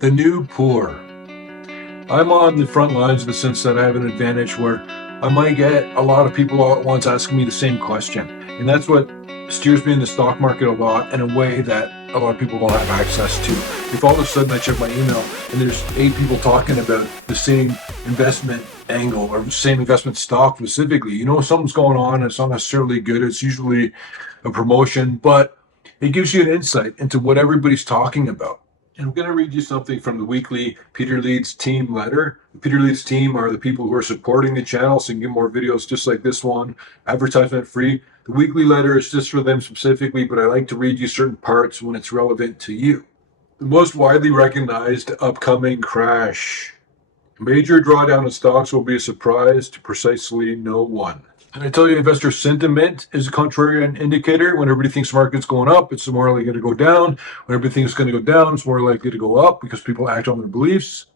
The new poor. I'm on the front lines in the sense that I have an advantage where I might get a lot of people all at once asking me the same question. And that's what steers me in the stock market a lot in a way that a lot of people don't have access to. If all of a sudden I check my email and there's 8 people talking about the same investment angle or the same investment stock specifically, you know something's going on. It's not necessarily good. It's usually a promotion, but it gives you an insight into what everybody's talking about. And I'm going to read you something from the weekly Peter Leeds team letter. The Peter Leeds team are the people who are supporting the channel, so you can get more videos just like this one, advertisement free. The weekly letter is just for them specifically, but I like to read you certain parts when it's relevant to you. The most widely recognized upcoming crash. A major drawdown in stocks will be a surprise to precisely no one. And I tell you, investor sentiment is a contrarian indicator. When everybody thinks the market's going up, it's more likely to go down. When everybody thinks it's going to go down, it's more likely to go up because people act on their beliefs.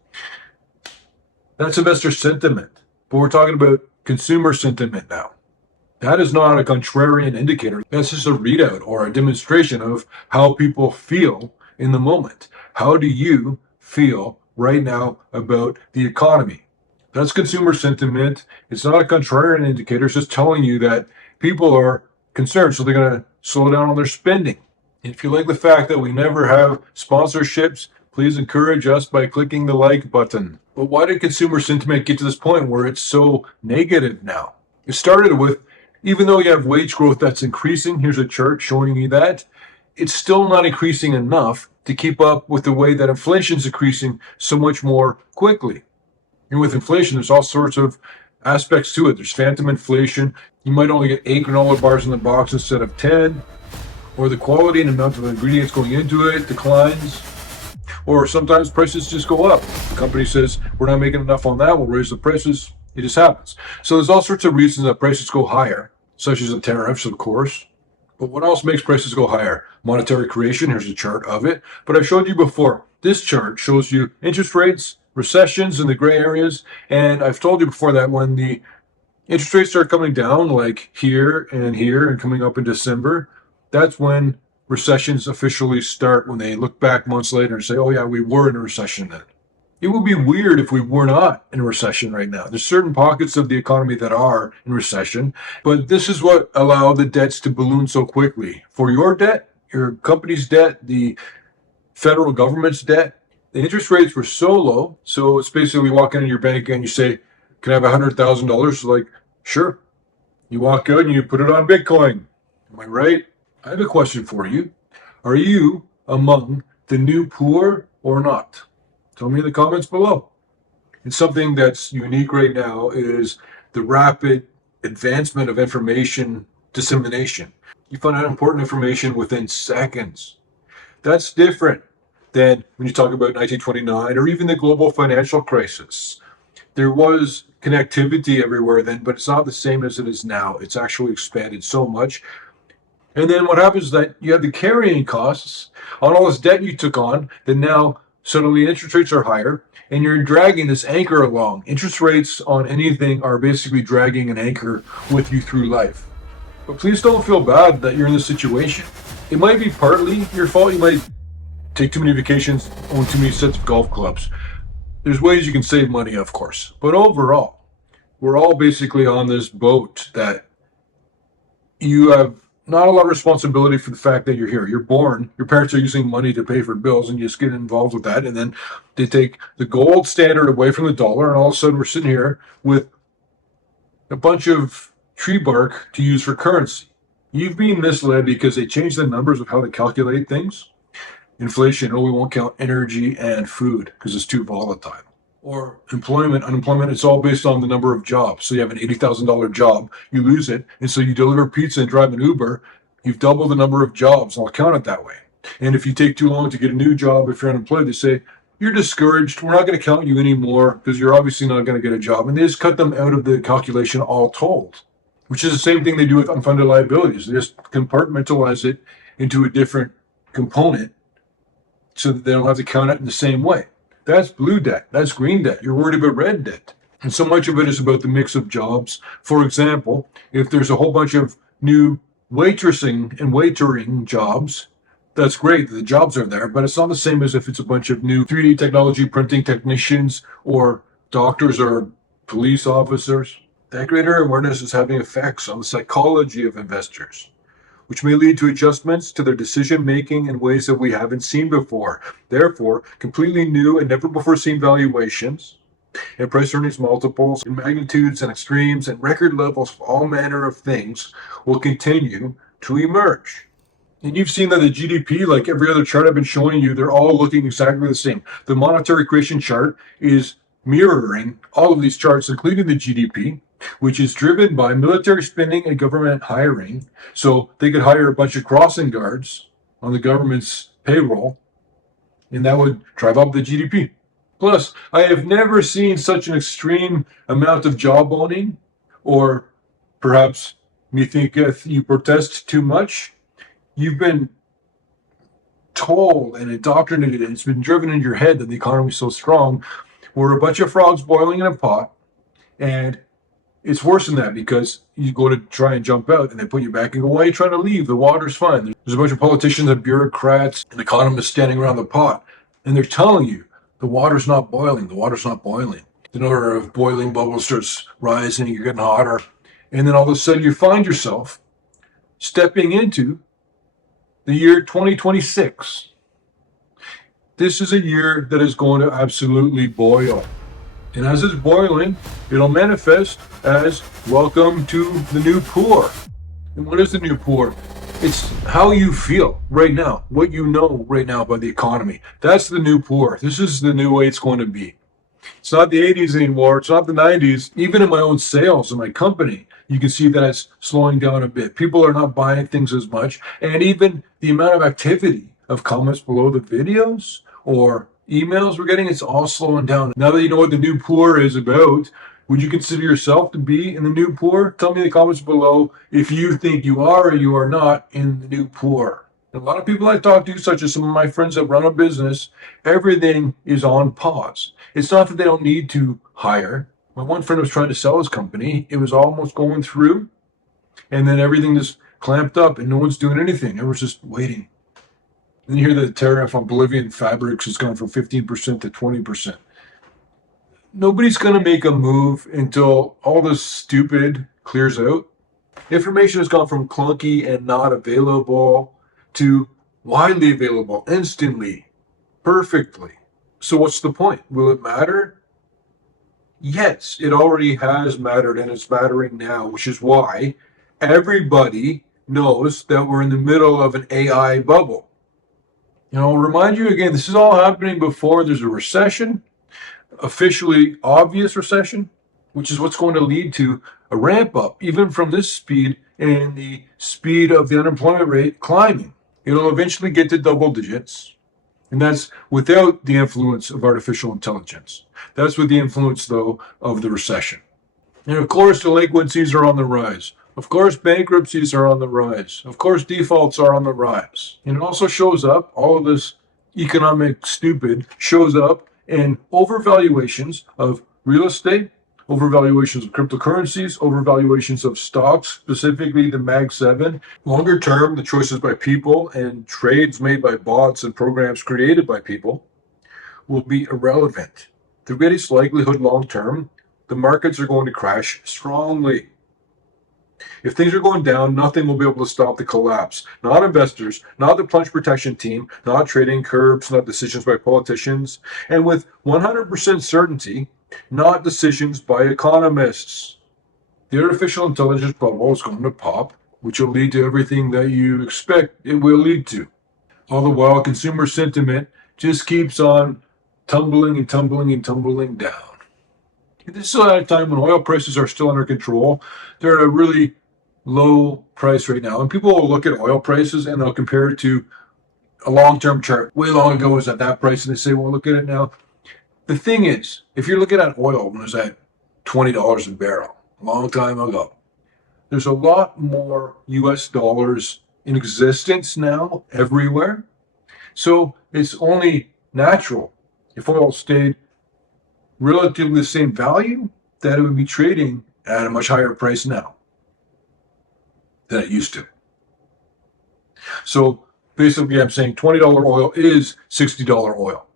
That's investor sentiment. But we're talking about consumer sentiment now. That is not a contrarian indicator. That's just a readout or a demonstration of how people feel in the moment. How do you feel right now about the economy? That's consumer sentiment. It's not a contrarian indicator. It's just telling you that people are concerned, so they're going to slow down on their spending. If you like the fact that we never have sponsorships, please encourage us by clicking the like button. But why did consumer sentiment get to this point where it's so negative now? It started with, even though you have wage growth that's increasing, here's a chart showing you that, it's still not increasing enough to keep up with the way that inflation's increasing so much more quickly. And with inflation, there's all sorts of aspects to it. There's phantom inflation. You might only get 8 granola bars in the box instead of 10. Or the quality and amount of ingredients going into it declines. Or sometimes prices just go up. The company says, we're not making enough on that, we'll raise the prices. It just happens. So there's all sorts of reasons that prices go higher, such as the tariffs, of course. But what else makes prices go higher? Monetary creation, here's a chart of it. But I showed you before. This chart shows you interest rates, recessions in the gray areas, and I've told you before that when the interest rates start coming down, like here and coming up in December, that's when recessions officially start, when they look back months later and say, oh yeah, we were in a recession then. It would be weird if we were not in a recession right now. There's certain pockets of the economy that are in recession, but this is what allowed the debts to balloon so quickly. For your debt, your company's debt, the federal government's debt, the interest rates were so low, so it's basically you walk into your bank and you say, can I have $100,000? Like, sure. You walk out and you put it on Bitcoin. Am I right? I have a question for you. Are you among the new poor or not? Tell me in the comments below. And something that's unique right now is the rapid advancement of information dissemination. You find out important information within seconds. That's different than when you talk about 1929 or even the global financial crisis. There was connectivity everywhere then, but it's not the same as it is now. It's actually expanded so much. And then what happens is that you have the carrying costs on all this debt you took on, that now suddenly interest rates are higher, and you're dragging this anchor along. Interest rates on anything are basically dragging an anchor with you through life. But please don't feel bad that you're in this situation. It might be partly your fault. You might take too many vacations, own too many sets of golf clubs. There's ways you can save money, of course. But overall, we're all basically on this boat that you have not a lot of responsibility for the fact that you're here. You're born, your parents are using money to pay for bills, and you just get involved with that. And then they take the gold standard away from the dollar, and all of a sudden we're sitting here with a bunch of tree bark to use for currency. You've been misled because they changed the numbers of how they calculate things. Inflation, we won't count energy and food because it's too volatile. Or employment, unemployment, it's all based on the number of jobs. So you have an $80,000 job, you lose it, and so you deliver pizza and drive an Uber, you've doubled the number of jobs, and I'll count it that way. And if you take too long to get a new job, if you're unemployed, they say, you're discouraged, we're not going to count you anymore because you're obviously not going to get a job. And they just cut them out of the calculation all told, which is the same thing they do with unfunded liabilities. They just compartmentalize it into a different component so that they don't have to count it in the same way. That's blue debt. That's green debt. You're worried about red debt. And so much of it is about the mix of jobs. For example, if there's a whole bunch of new waitressing and waitering jobs, That's great. The jobs are there, but it's not the same as if it's a bunch of new 3D technology printing technicians or doctors or police officers. That greater awareness is having effects on the psychology of investors, which may lead to adjustments to their decision making in ways that we haven't seen before. Therefore, completely new and never before seen valuations and price earnings multiples in magnitudes and extremes and record levels of all manner of things will continue to emerge. And you've seen that the GDP, like every other chart I've been showing you, they're all looking exactly the same. The monetary creation chart is mirroring all of these charts, including the GDP, which is driven by military spending and government hiring. So they could hire a bunch of crossing guards on the government's payroll, and that would drive up the GDP. Plus, I have never seen such an extreme amount of jawboning, or perhaps me think if you protest too much, you've been told and indoctrinated, and it's been driven into your head that the economy is so strong. We're a bunch of frogs boiling in a pot, and it's worse than that because you go to try and jump out and they put you back and go, why are you trying to leave? The water's fine. There's a bunch of politicians and bureaucrats and economists standing around the pot, and they're telling you the water's not boiling. The water's not boiling. The number of boiling bubbles starts rising, you're getting hotter, and then all of a sudden you find yourself stepping into the year 2026. This is a year that is going to absolutely boil. And as it's boiling, it'll manifest as welcome to the new poor. And what is the new poor? It's how you feel right now, what you know right now about the economy. That's the new poor. This is the new way it's going to be. It's not the 80s anymore. It's not the 90s. Even in my own sales in my company, you can see that it's slowing down a bit. People are not buying things as much. And even the amount of activity of comments below the videos or emails we're getting, it's all slowing down. Now that you know what the new poor is about, would you consider yourself to be in the new poor? Tell me in the comments below if you think you are or you are not in the new poor. A lot of people I talk to, such as some of my friends that run a business, everything is on pause. It's not that they don't need to hire. My one friend was trying to sell his company. It was almost going through, and then everything just clamped up and no one's doing anything. Everyone's just waiting. Then you hear the tariff on Bolivian fabrics has gone from 15% to 20%. Nobody's going to make a move until all this stupid clears out. Information has gone from clunky and not available to widely available, instantly, perfectly. So what's the point? Will it matter? Yes, it already has mattered and it's mattering now, which is why everybody knows that we're in the middle of an AI bubble. I'll remind you again, this is all happening before there's a recession, officially obvious recession, which is what's going to lead to a ramp up, even from this speed and the speed of the unemployment rate climbing. It'll eventually get to double digits, and that's without the influence of artificial intelligence. That's with the influence, though, of the recession. And of course, delinquencies are on the rise. Of course, bankruptcies are on the rise. Of course, defaults are on the rise. And it also shows up, all of this economic stupid shows up in overvaluations of real estate, overvaluations of cryptocurrencies, overvaluations of stocks, specifically the Mag 7. Longer term, the choices by people and trades made by bots and programs created by people will be irrelevant. The greatest likelihood long term, the markets are going to crash strongly. If things are going down, nothing will be able to stop the collapse. Not investors, not the plunge protection team, not trading curbs, not decisions by politicians, and with 100% certainty, not decisions by economists. The artificial intelligence bubble is going to pop, which will lead to everything that you expect it will lead to. All the while, consumer sentiment just keeps on tumbling and tumbling and tumbling down. This is at a time when oil prices are still under control. They're at a really low price right now. And people will look at oil prices and they'll compare it to a long-term chart. Way long ago it was at that price, and they say, well, look at it now. The thing is, if you're looking at oil when it was at $20 a barrel, a long time ago, there's a lot more US dollars in existence now everywhere. So it's only natural, if oil stayed relatively the same value, that it would be trading at a much higher price now than it used to. So Basically, I'm saying $20 oil is $60 oil.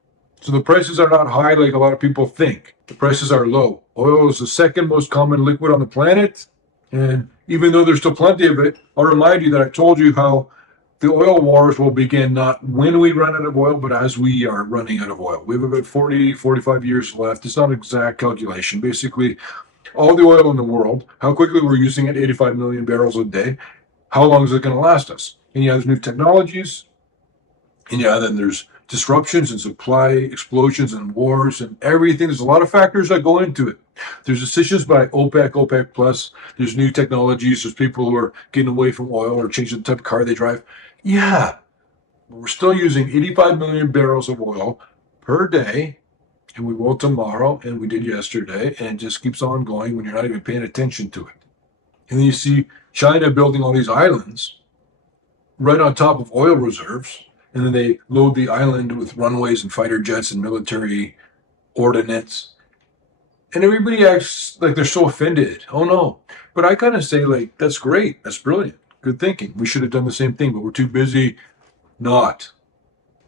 So the prices are not high like a lot of people think. The prices are low. Oil is the second most common liquid on the planet. And even though there's still plenty of it, I'll remind you that I told you how the oil wars will begin not when we run out of oil, but as we are running out of oil. We have about 40, 45 years left. It's not an exact calculation. Basically, all the oil in the world, how quickly we're using it, 85 million barrels a day, how long is it going to last us? And yeah, there's new technologies, and yeah, then there's disruptions and supply explosions and wars and everything. There's a lot of factors that go into it. There's decisions by OPEC, OPEC plus. There's new technologies. There's people who are getting away from oil or changing the type of car they drive. Yeah, but we're still using 85 million barrels of oil per day, and we will tomorrow, and we did yesterday, and it just keeps on going when you're not even paying attention to it. And then you see China building all these islands right on top of oil reserves, and then they load the island with runways and fighter jets and military ordnance. And everybody acts like they're so offended. Oh no. But I kind of say, like, that's great. That's brilliant. Good thinking. We should have done the same thing, but we're too busy not.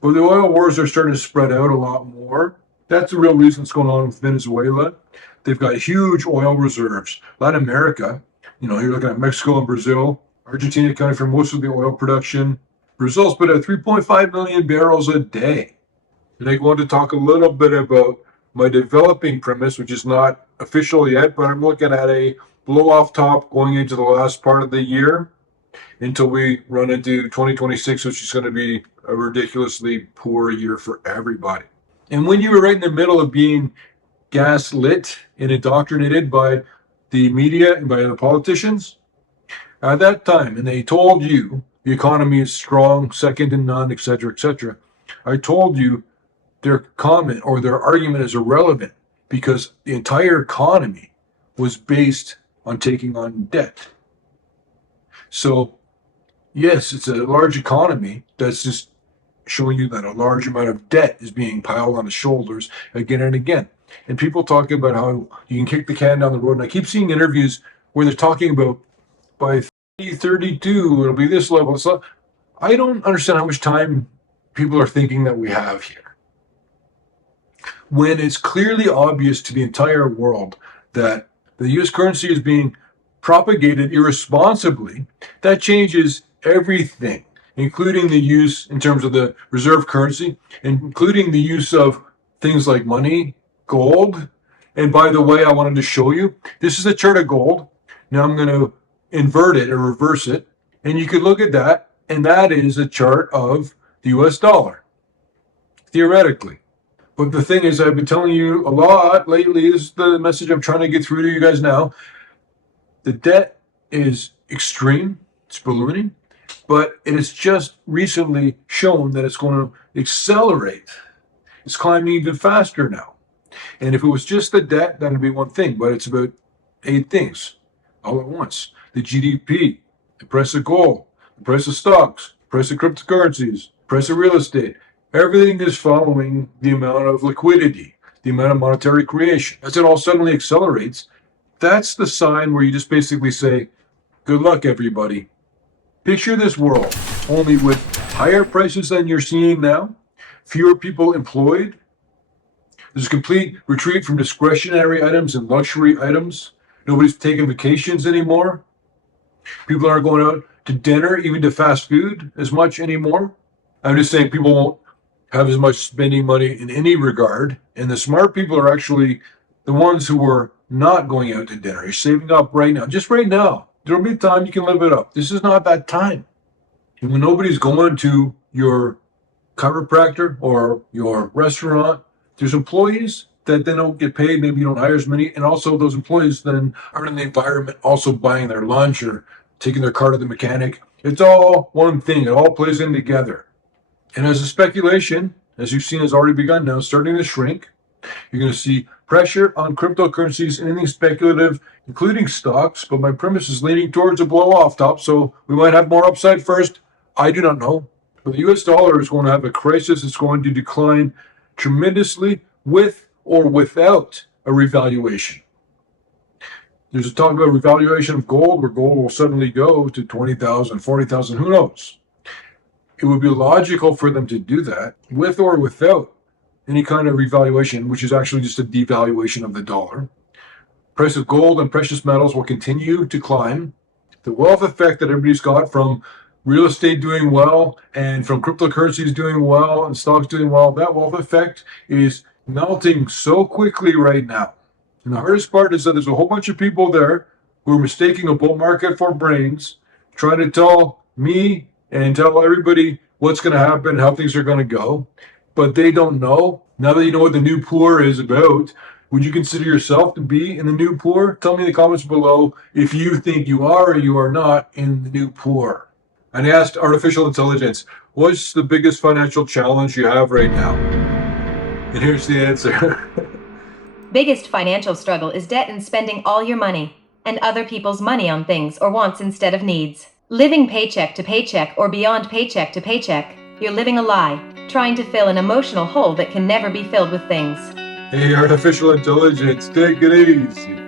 But the oil wars are starting to spread out a lot more. That's the real reason what's going on with Venezuela. They've got huge oil reserves. Latin America, you're looking at Mexico and Brazil. Argentina accounting for most of the oil production. Brazil's put out 3.5 million barrels a day. And I want to talk a little bit about my developing premise, which is not official yet, but I'm looking at a blow off top going into the last part of the year until we run into 2026, which is going to be a ridiculously poor year for everybody. And when you were right in the middle of being gaslit and indoctrinated by the media and by the politicians, at that time, and they told you the economy is strong, second to none, etc., I told you their comment or their argument is irrelevant because the entire economy was based on taking on debt. So, yes, it's a large economy that's just showing you that a large amount of debt is being piled on the shoulders again and again. And people talk about how you can kick the can down the road. And I keep seeing interviews where they're talking about by 2032, it'll be this level. So I don't understand how much time people are thinking that we have here. When it's clearly obvious to the entire world that the US currency is being propagated irresponsibly, that changes everything, including the use in terms of the reserve currency, including the use of things like money, gold. And by the way, I wanted to show you, this is a chart of gold. Now I'm going to invert it or reverse it, and you could look at that, and that is a chart of the US dollar, theoretically. But the thing is, I've been telling you a lot lately, this is the message I'm trying to get through to you guys now. The debt is extreme, it's ballooning, but it has just recently shown that it's going to accelerate. It's climbing even faster now. And if it was just the debt, that would be one thing, but it's about 8 things all at once. The GDP, the price of gold, the price of stocks, the price of cryptocurrencies, the price of real estate. Everything is following the amount of liquidity, the amount of monetary creation. As it all suddenly accelerates, that's the sign where you just basically say, good luck, everybody. Picture this world, only with higher prices than you're seeing now, fewer people employed. There's a complete retreat from discretionary items and luxury items. Nobody's taking vacations anymore. People aren't going out to dinner, even to fast food, as much anymore. I'm just saying people won't have as much spending money in any regard. And the smart people are actually the ones who are not going out to dinner. You're saving up right now, just right now. There'll be a time you can live it up. This is not that time. And when nobody's going to your chiropractor or your restaurant, there's employees that then don't get paid. Maybe you don't hire as many. And also those employees then are in the environment also buying their lunch or taking their car to the mechanic. It's all one thing. It all plays in together. And as a speculation, as you've seen, has already begun now, starting to shrink. You're going to see pressure on cryptocurrencies, anything speculative, including stocks. But my premise is leaning towards a blow off top. So we might have more upside first. I do not know. But the US dollar is going to have a crisis. It's going to decline tremendously with or without a revaluation. There's a talk about revaluation of gold, where gold will suddenly go to 20,000, 40,000, who knows? it would be logical for them to do that with or without any kind of revaluation, which is actually just a devaluation of the dollar. Price of gold and precious metals will continue to climb. The wealth effect that everybody's got from real estate doing well and from cryptocurrencies doing well and stocks doing well, that wealth effect is melting so quickly right now. And the hardest part is that there's a whole bunch of people there who are mistaking a bull market for brains, trying to tell me and tell everybody what's going to happen, how things are going to go, but they don't know. Now that you know what the new poor is about, would you consider yourself to be in the new poor? Tell me in the comments below if you think you are or you are not in the new poor. And I asked artificial intelligence, what's the biggest financial challenge you have right now? And here's the answer. Biggest financial struggle is debt and spending all your money and other people's money on things or wants instead of needs. Living paycheck to paycheck or beyond paycheck to paycheck, you're living a lie, trying to fill an emotional hole that can never be filled with things. Hey, artificial intelligence, take it easy.